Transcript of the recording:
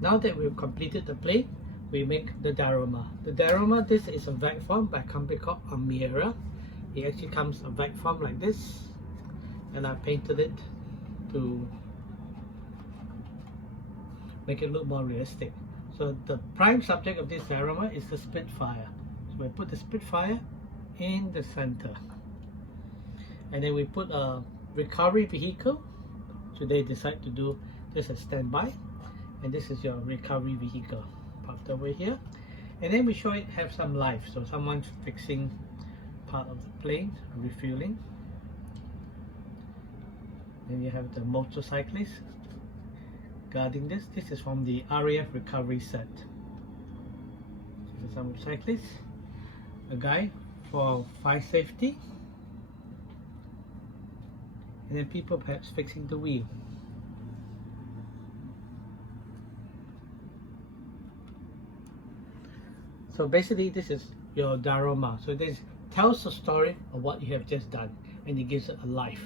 Now that we've completed the plane, we make the diorama. The diorama, this is a vac-form by a company called Amara. It actually comes a vac-form like this, and I painted it to make it look more realistic. So the prime subject of this diorama is the Spitfire. So we put the Spitfire in the center, and then we put a recovery vehicle. So they decide to do just a standby, and this is your recovery vehicle parked over here. And then we show it have some life, so someone's fixing part of the plane, refueling. Then you have the motorcyclist guarding this. This is from the RAF Recovery set. This is some cyclists, a guy for fire safety, and then people perhaps fixing the wheel. So basically this is your diorama. So this tells the story of what you have just done, and it gives it a life.